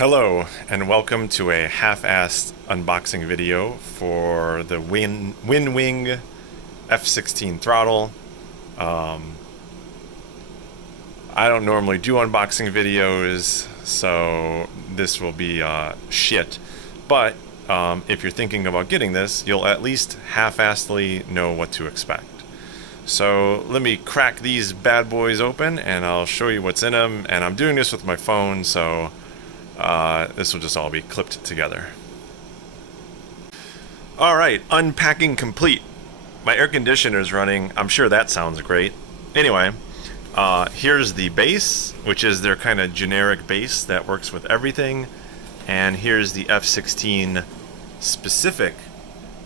Hello, and welcome to a half-assed unboxing video for the WINWING F-16 Throttle. I don't normally do unboxing videos, so this will be shit. But if you're thinking about getting this, you'll at least half-assedly know what to expect. So let me crack these bad boys open, and I'll show you what's in them. And I'm doing this with my phone, so this will just all be clipped together. Alright, unpacking complete. My air conditioner's running. I'm sure that sounds great. Anyway, here's the base, which is their kind of generic base that works with everything. And here's the F-16 specific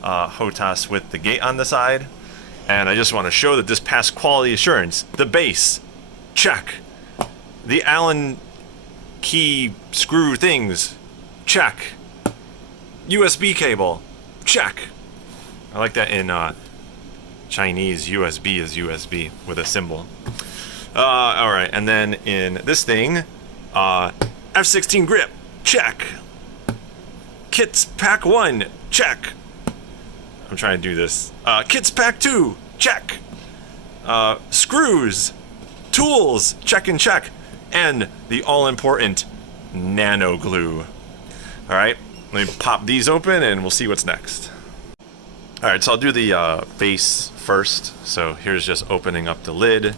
HOTAS with the gate on the side. And I just want to show that this passed quality assurance. The base, check. The Allen key screw things, check. USB cable, check. I like that in Chinese, USB is USB with a symbol. Alright, and then in this thing, F-16 grip, check. Kits pack 1, check. I'm trying to do this. Kits pack 2, check. Screws, tools, check and check. And the all-important nano glue. Alright, let me pop these open and we'll see what's next. Alright, so I'll do the base first. So here's just opening up the lid.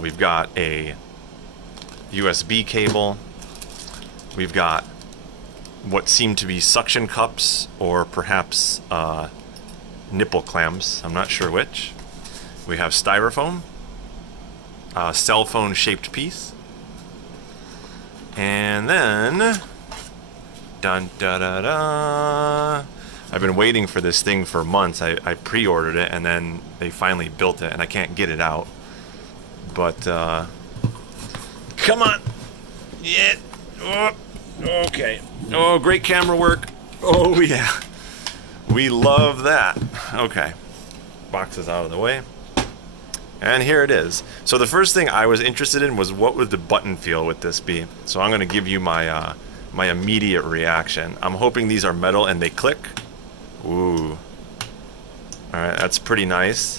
We've got a USB cable. We've got what seem to be suction cups or perhaps nipple clamps. I'm not sure which. We have styrofoam. A cell phone shaped piece. And then, dun da da da. I've been waiting for this thing for months. I pre-ordered it and then they finally built it and I can't get it out. But, come on. Yeah. Oh, okay. Oh, great camera work. Oh, yeah. We love that. Okay. Box is out of the way. And here it is. So the first thing I was interested in was what would the button feel with this be. So I'm going to give you my my immediate reaction. I'm hoping these are metal and they click. Ooh. Alright, that's pretty nice.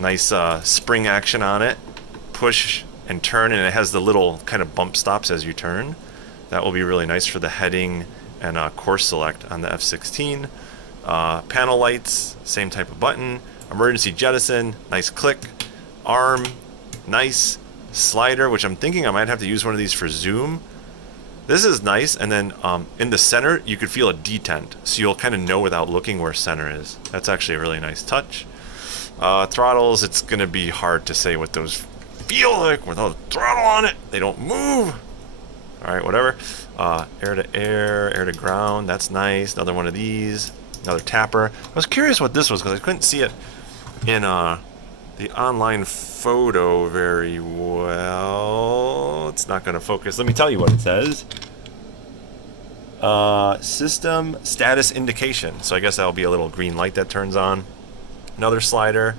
Nice spring action on it. Push and turn, and it has the little kind of bump stops as you turn. That will be really nice for the heading and course select on the F-16. Panel lights, same type of button. Emergency jettison, nice click. Arm, nice. Slider, which I'm thinking I might have to use one of these for zoom. This is nice, and then in the center you could feel a detent, so you'll kind of know without looking where center is. That's actually a really nice touch. Throttles, it's going to be hard to say what those feel like without a throttle on it. They don't move. Alright, whatever. Air to air, air to ground, that's nice. Another one of these. Another tapper. I was curious what this was because I couldn't see it in the online photo very well. It's not going to focus. Let me tell you what it says. System status indication. So I guess that'll be a little green light that turns on. Another slider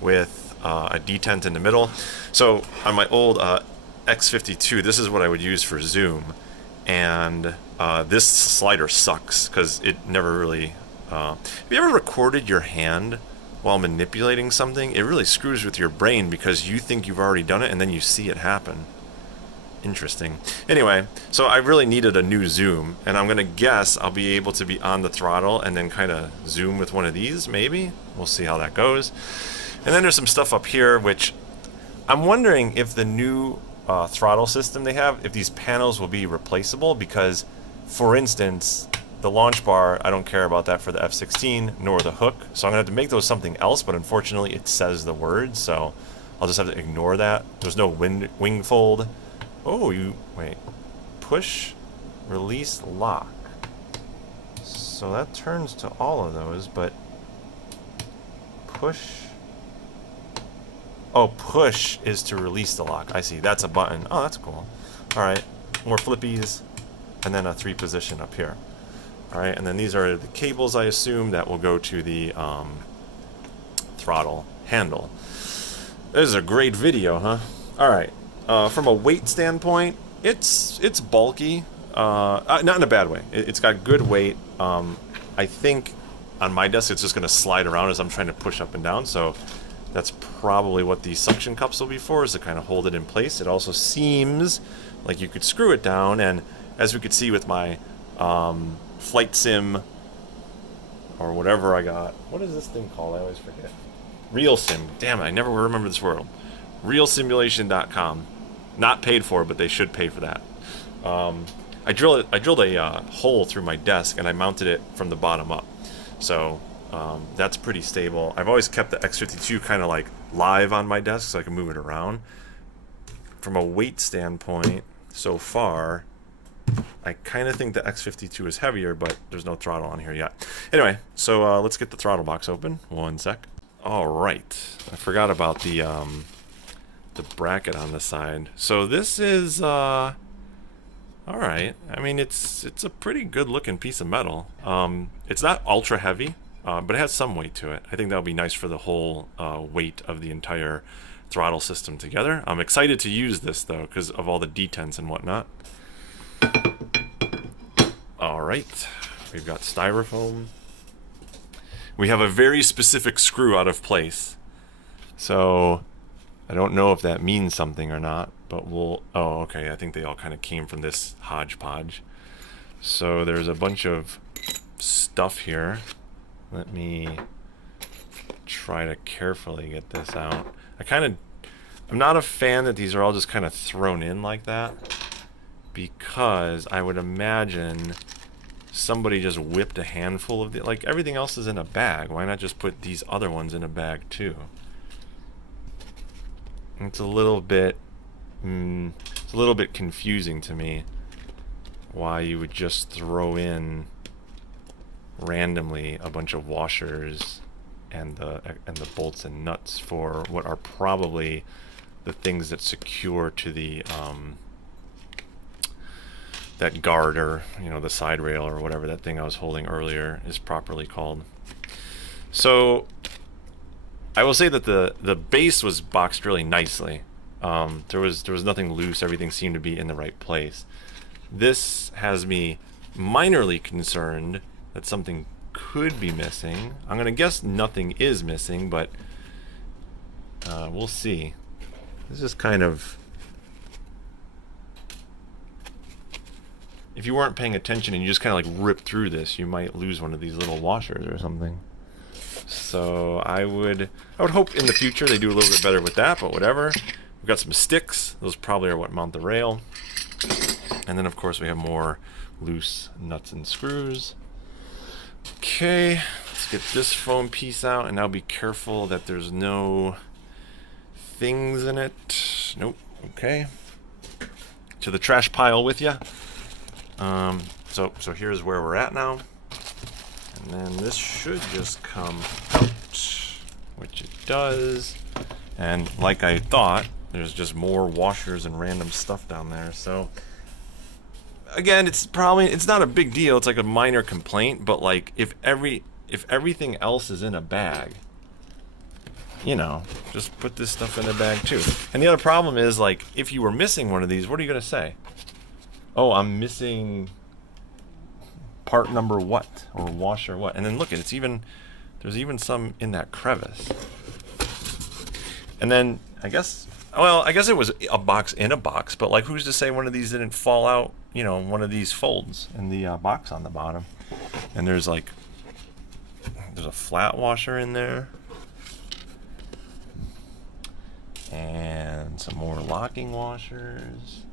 with a detent in the middle. So on my old X52, this is what I would use for zoom. And this slider sucks because it never really... have you ever recorded your hand while manipulating something? It really screws with your brain because you think you've already done it and then you see it happen. Interesting. Anyway, so I really needed a new zoom, and I'm gonna guess I'll be able to be on the throttle and then kind of zoom with one of these, maybe? We'll see how that goes. And then there's some stuff up here which I'm wondering if the new throttle system they have, if these panels will be replaceable, because for instance, the launch bar, I don't care about that for the F-16, nor the hook. So I'm going to have to make those something else, but unfortunately it says the word, so I'll just have to ignore that. There's no wing fold. Oh, wait. Push, release, lock. So that turns to all of those, but push... Oh, push is to release the lock. I see, that's a button. Oh, that's cool. Alright, more flippies, and then a 3 position up here. Alright, and then these are the cables, I assume, that will go to the throttle handle. This is a great video, huh? Alright, from a weight standpoint, It's bulky, not in a bad way. It's got good weight. I think on my desk it's just going to slide around as I'm trying to push up and down, so that's probably what these suction cups will be for, is to kind of hold it in place. It also seems like you could screw it down, and as we could see with my flight sim, or whatever I got. What is this thing called? I always forget. Real Sim. Damn it, I never remember this word. Realsimulation.com. Not paid for, but they should pay for that. I drilled a hole through my desk, and I mounted it from the bottom up. So that's pretty stable. I've always kept the X-52 kind of like live on my desk so I can move it around. From a weight standpoint, so far, I kind of think the X-52 is heavier, but there's no throttle on here yet. Anyway, so let's get the throttle box open. One sec. All right, I forgot about the bracket on the side. So this is all right. I mean, it's a pretty good looking piece of metal. It's not ultra heavy, but it has some weight to it. I think that'll be nice for the whole weight of the entire throttle system together. I'm excited to use this though because of all the detents and whatnot. All right, we've got styrofoam. We have a very specific screw out of place, so I don't know if that means something or not, but we'll... Oh, okay, I think they all kind of came from this hodgepodge. So there's a bunch of stuff here. Let me try to carefully get this out. I'm not a fan that these are all just kind of thrown in like that, because I would imagine somebody just whipped a handful of the... Like, everything else is in a bag. Why not just put these other ones in a bag too? It's a little bit confusing to me why you would just throw in randomly a bunch of washers and the bolts and nuts for what are probably the things that secure to the that guard, or the side rail, or whatever that thing I was holding earlier is properly called. So I will say that the base was boxed really nicely. There was nothing loose. Everything seemed to be in the right place. This has me minorly concerned that something could be missing. I'm gonna guess nothing is missing, but we'll see. This is kind of... If you weren't paying attention and you just kind of like rip through this, you might lose one of these little washers or something. So I would hope in the future they do a little bit better with that, but whatever. We've got some sticks. Those probably are what mount the rail. And then of course we have more loose nuts and screws. Okay, let's get this foam piece out, and now be careful that there's no things in it. Nope. Okay. To the trash pile with ya. So here's where we're at now. And then this should just come out, which it does. And like I thought, there's just more washers and random stuff down there. So again, it's not a big deal. It's like a minor complaint, but like if everything else is in a bag, just put this stuff in a bag too. And the other problem is, like, if you were missing one of these, what are you gonna say? Oh, I'm missing part number what, or washer what? And then look, there's even some in that crevice. And then I guess it was a box in a box, but like, who's to say one of these didn't fall out, one of these folds in the box on the bottom. And there's a flat washer in there. And some more locking washers.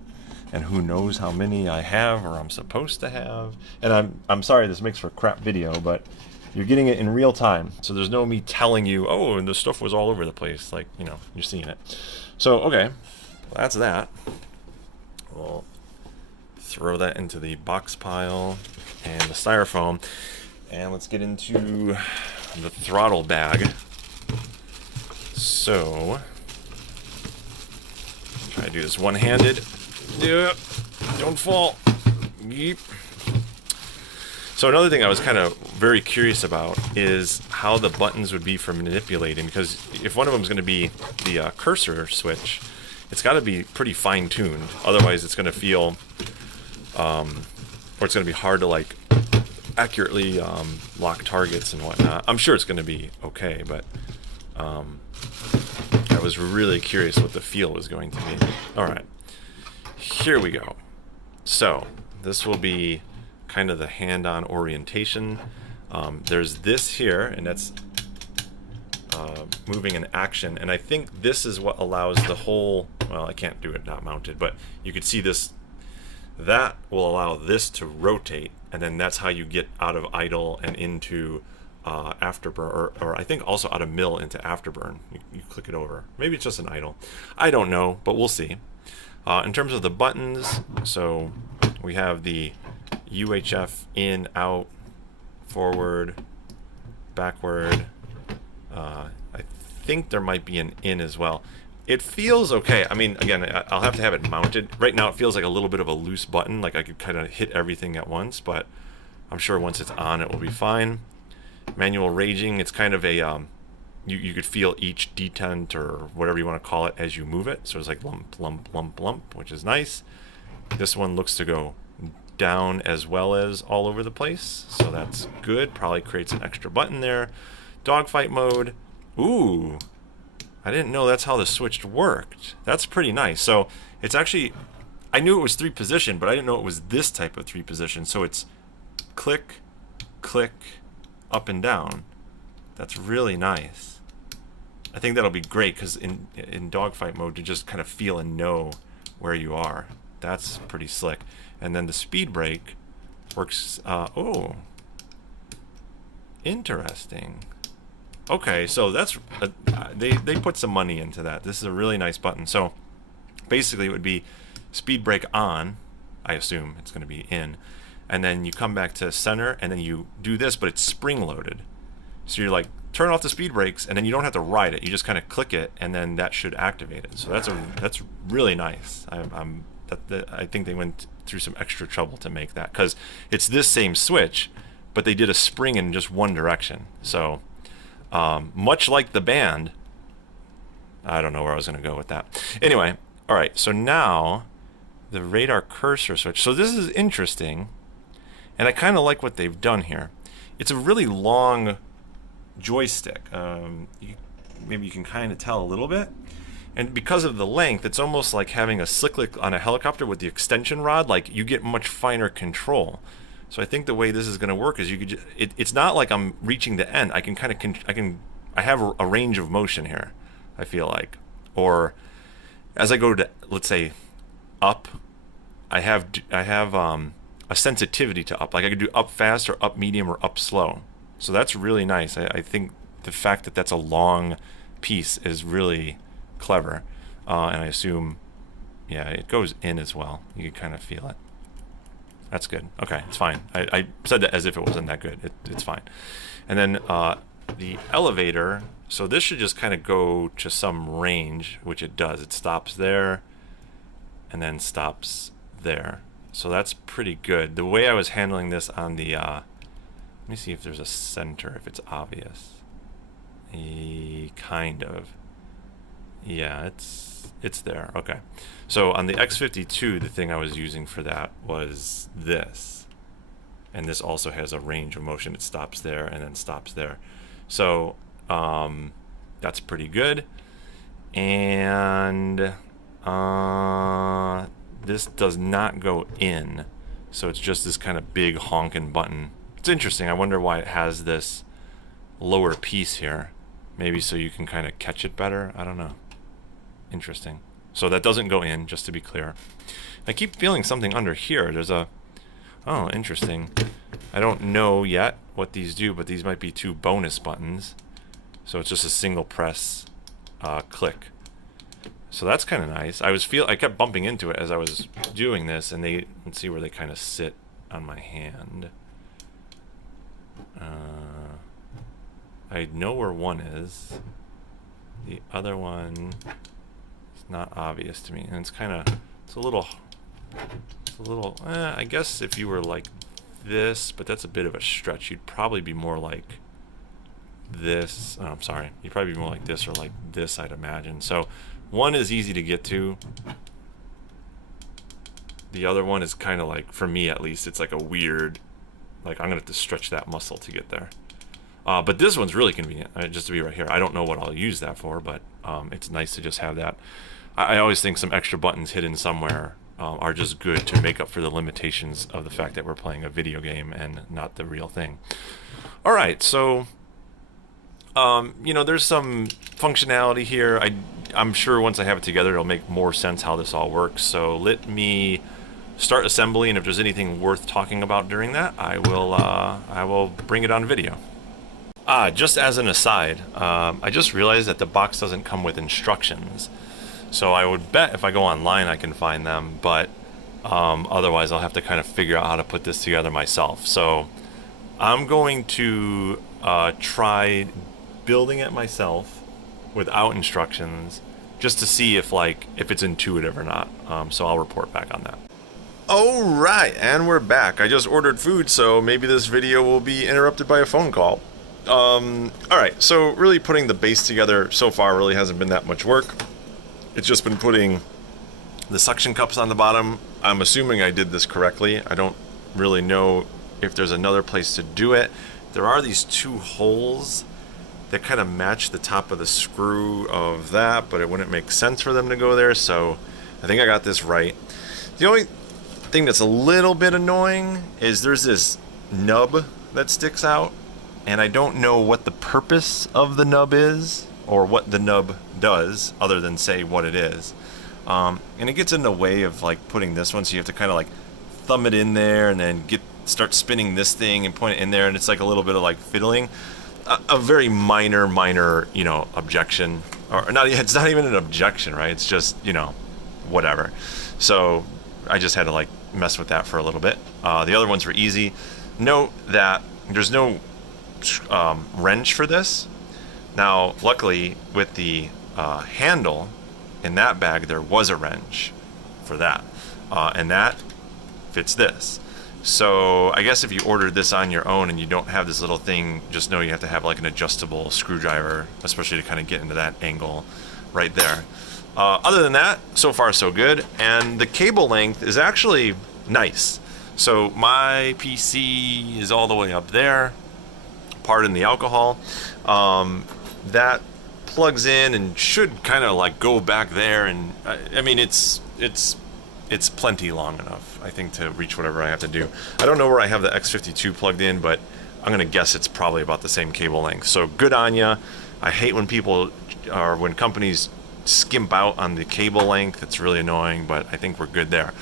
And who knows how many I have or I'm supposed to have. And I'm sorry this makes for crap video, but you're getting it in real time. So there's no me telling you, oh, and the stuff was all over the place. Like, you're seeing it. So, okay, well, that's that. We'll throw that into the box pile and the styrofoam. And let's get into the throttle bag. So, try to do this one-handed. Don't fall. Yeep. So another thing I was kind of very curious about is how the buttons would be for manipulating, because if one of them is going to be the cursor switch, it's got to be pretty fine-tuned. Otherwise, it's going to feel, or it's going to be hard to like accurately lock targets and whatnot. I'm sure it's going to be okay, but I was really curious what the feel was going to be. All right, here we go. So this will be kind of the hand-on orientation. There's this here, and that's moving in action, and I think this is what allows the whole, well, I can't do it not mounted, but you could see this, that will allow this to rotate, and then that's how you get out of idle and into afterburn, or I think also out of mill into afterburn. You click it over. Maybe it's just an idle. I don't know, but we'll see. In terms of the buttons, so we have the UHF in, out, forward, backward. I think there might be an in as well. It feels okay. I mean, again, I'll have to have it mounted. Right now it feels like a little bit of a loose button, like I could kind of hit everything at once, but I'm sure once it's on it will be fine. Manual raging, it's kind of a, you could feel each detent or whatever you want to call it as you move it. So it's like lump, lump, lump, lump, which is nice. This one looks to go down as well as all over the place, so that's good. Probably creates an extra button there. Dogfight mode. Ooh, I didn't know that's how the switch worked. That's pretty nice. So it's actually, I knew it was 3 position, but I didn't know it was this type of 3 position. So it's click, click, up and down. That's really nice. I think that'll be great because in dogfight mode to just kind of feel and know where you are. That's pretty slick. And then the speed brake works. Oh, interesting. Okay, so that's they put some money into that. This is a really nice button. So basically, it would be speed brake on. I assume it's going to be in, and then you come back to center, and then you do this, but it's spring loaded. So you're like turn off the speed brakes, and then you don't have to ride it. You just kind of click it, and then that should activate it. So that's really nice. I think they went through some extra trouble to make that, because it's this same switch, but they did a spring in just one direction. So much like the band, I don't know where I was going to go with that. Anyway, all right, so now the radar cursor switch. So this is interesting, and I kind of like what they've done here. It's a really long joystick. Maybe you can kind of tell a little bit. And because of the length, it's almost like having a slick on a helicopter with the extension rod. Like, you get much finer control. So I think the way this is going to work is you could. It's not like I'm reaching the end. I can kind of I have a range of motion here. I feel like, or as I go to, let's say, up, I have a sensitivity to up. Like I could do up fast or up medium or up slow. So that's really nice. I think the fact that that's a long piece is really clever, and I assume, yeah, it goes in as well. You can kind of feel it. That's good. Okay, it's fine. I said that as if it wasn't that good. It's fine. And then the elevator, so this should just kind of go to some range, which it does. It stops there and then stops there. So that's pretty good. The way I was handling this on the, let me see if there's a center, if it's obvious. Kind of. Yeah, it's there. Okay. So on the X-52, the thing I was using for that was this. And this also has a range of motion. It stops there and then stops there. So that's pretty good. And this does not go in. So it's just this kind of big honking button. It's interesting. I wonder why it has this lower piece here. Maybe so you can kind of catch it better. I don't know. Interesting. So that doesn't go in, just to be clear. I keep feeling something under here. There's a... Oh, interesting. I don't know yet what these do, but these might be 2 bonus buttons. So it's just a single press click. So that's kind of nice. I kept bumping into it as I was doing this, and let's see where they kind of sit on my hand. I know where one is. The other one is not obvious to me, and it's a little, I guess if you were like this, but that's a bit of a stretch. You'd probably be more like this. Oh, I'm sorry. You'd probably be more like this or like this, I'd imagine. So One is easy to get to. The other one is kind of like, for me at least, it's like a weird, like I'm gonna have to stretch that muscle to get there. But this one's really convenient, just to be right here. I don't know what I'll use that for, but it's nice to just have that. I always think some extra buttons hidden somewhere are just good to make up for the limitations of the fact that we're playing a video game and not the real thing. All right, so you know, there's some functionality here. I'm sure once I have it together, it'll make more sense how this all works. So let me start assembly, and if there's anything worth talking about during that, I will bring it on video. Just as an aside, I just realized that the box doesn't come with instructions. So I would bet if I go online I can find them, but otherwise I'll have to kind of figure out how to put this together myself. So I'm going to try building it myself without instructions, just to see if it's intuitive or not. So I'll report back on that. Alright, and we're back. I just ordered food, so maybe this video will be interrupted by a phone call. Alright, so really putting the base together so far really hasn't been that much work. It's just been putting the suction cups on the bottom. I'm assuming I did this correctly. I don't really know if there's another place to do it. There are these two holes that kind of match the top of the screw of that, but it wouldn't make sense for them to go there, so I think I got this right. The only thing that's a little bit annoying is there's this nub that sticks out, and I don't know what the purpose of the nub is, or what the nub does, other than say what it is. And it gets in the way of like putting this one, so you have to kind of like thumb it in there and then start spinning this thing and point it in there, and it's like a little bit of like fiddling. A very minor, you know, objection, or not. It's not even an objection, right? It's just, you know, whatever. So I just had to like mess with that for a little bit. The other ones were easy. Note that there's no wrench for this. Now, luckily, with the handle in that bag, there was a wrench for that, and that fits this. So I guess if you ordered this on your own and you don't have this little thing, just know you have to have like an adjustable screwdriver, especially to kind of get into that angle right there. Other than that, so far so good. And the cable length is actually nice. So my PC is all the way up there, pardon the alcohol. That plugs in and should kind of like go back there, and I mean it's plenty long enough, I think, to reach whatever I have to do. I don't know where I have the X52 plugged in, but I'm gonna guess it's probably about the same cable length. So good on ya. I hate when when companies skimp out on the cable length. It's really annoying, but I think we're good there.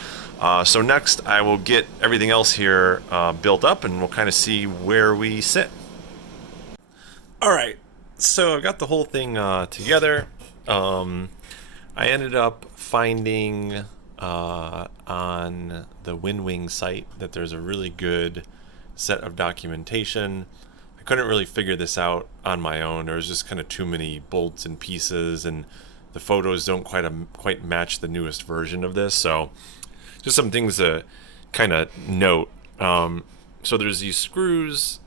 So next I will get everything else here built up, and we'll kind of see where we sit. Alright, so I got the whole thing together. I ended up finding on the WINWING site that there's a really good set of documentation. I couldn't really figure this out on my own. There was just kind of too many bolts and pieces, and the photos don't quite match the newest version of this. So just some things to kind of note. So there's these screws.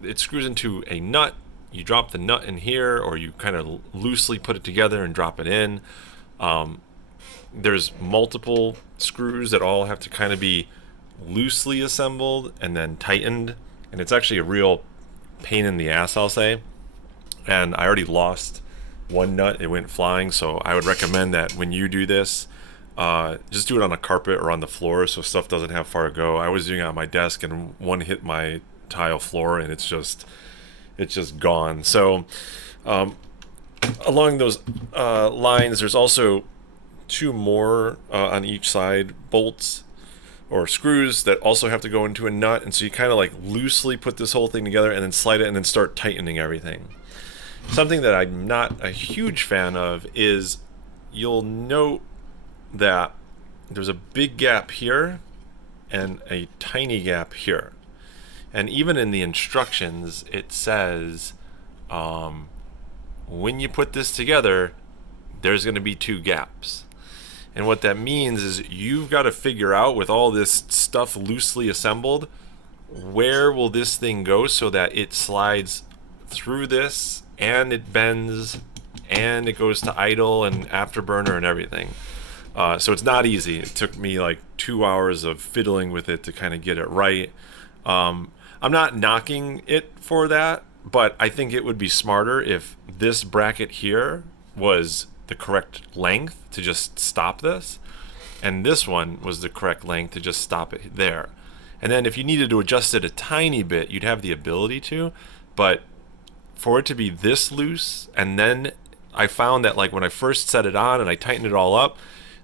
It screws into a nut. You drop the nut in here, or you kind of loosely put it together and drop it in. There's multiple screws that all have to kind of be loosely assembled and then tightened, and it's actually a real pain in the ass, I'll say. And I already lost one nut. It went flying, so I would recommend that when you do this, just do it on a carpet or on the floor so stuff doesn't have far to go. I was doing it on my desk, and one hit my tile floor, and it's just gone. So along those lines, there's also two more on each side bolts or screws that also have to go into a nut, and so you kind of like loosely put this whole thing together and then slide it and then start tightening everything. Something that I'm not a huge fan of is you'll note that there's a big gap here and a tiny gap here, and even in the instructions it says when you put this together there's going to be two gaps. And what that means is you've got to figure out, with all this stuff loosely assembled, where will this thing go so that it slides through this and it bends and it goes to idle and afterburner and everything. So it's not easy. It took me like 2 hours of fiddling with it to kind of get it right. I'm not knocking it for that, but I think it would be smarter if this bracket here was the correct length to just stop this, and this one was the correct length to just stop it there. And then if you needed to adjust it a tiny bit, you'd have the ability to, but for it to be this loose, and then I found that like when I first set it on and I tightened it all up,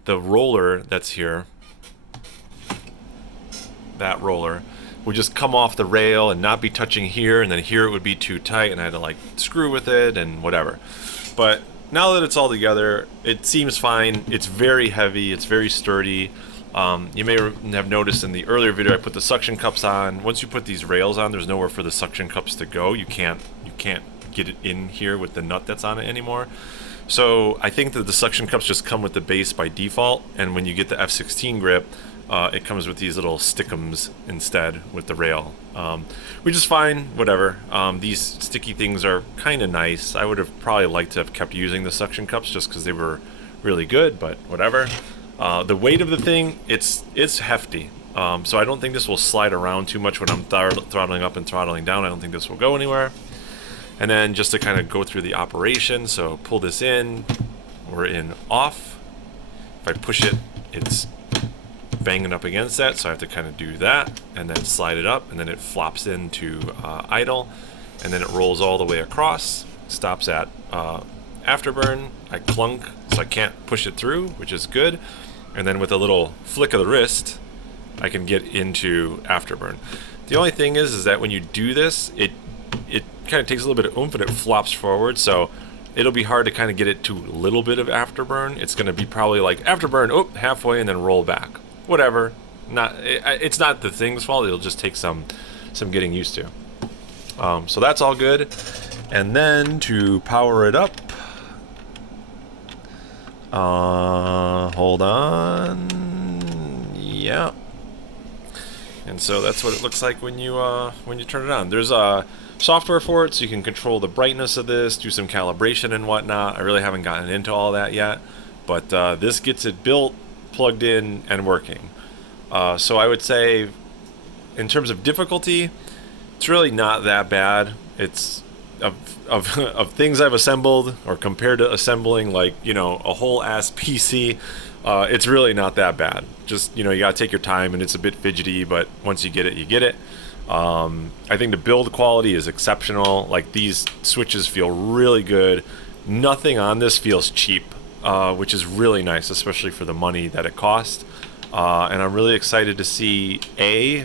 the roller that's here, that roller, would just come off the rail and not be touching here, and then here it would be too tight and I had to like screw with it and whatever. But now that it's all together, it seems fine. It's very heavy, it's very sturdy. You may have noticed in the earlier video I put the suction cups on. Once you put these rails on, there's nowhere for the suction cups to go. You can't get it in here with the nut that's on it anymore. So I think that the suction cups just come with the base by default, and when you get the F-16 grip, it comes with these little stickums instead with the rail, which is fine, whatever. These sticky things are kind of nice. I would have probably liked to have kept using the suction cups just because they were really good, but whatever. The weight of the thing, it's hefty, so I don't think this will slide around too much when I'm throttling up and throttling down. I don't think this will go anywhere. And then just to kind of go through the operation, so pull this in, we're in off. If I push it, it's banging up against that, so I have to kind of do that and then slide it up, and then it flops into idle, and then it rolls all the way across, stops at afterburn. I clunk, so I can't push it through, which is good. And then with a little flick of the wrist, I can get into afterburn. The only thing is that when you do this, it kind of takes a little bit of oomph and it flops forward, so it'll be hard to kind of get it to a little bit of afterburn. It's going to be probably like afterburn, oh, halfway, and then roll back. Whatever. It's not the thing's fault. It'll just take some getting used to. So that's all good. And then to power it up, hold on. Yeah. And so that's what it looks like when you turn it on. There's software for it, so you can control the brightness of this, do some calibration and whatnot. I really haven't gotten into all that yet, but this gets it built, plugged in, and working. So I would say, in terms of difficulty, it's really not that bad. It's of things I've assembled, or compared to assembling like, you know, a whole ass PC, it's really not that bad. Just, you know, you gotta take your time, and it's a bit fidgety, but once you get it, you get it. I think the build quality is exceptional. Like, these switches feel really good. Nothing on this feels cheap, which is really nice, especially for the money that it cost. And I'm really excited to see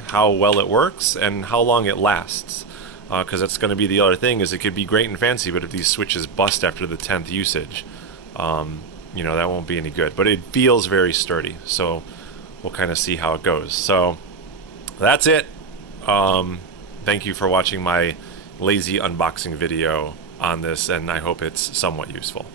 how well it works and how long it lasts, because that's going to be the other thing. Is it could be great and fancy, but if these switches bust after the 10th usage, you know, that won't be any good. But it feels very sturdy, so we'll kind of see how it goes. So that's it. Thank you for watching my lazy unboxing video on this, and I hope it's somewhat useful.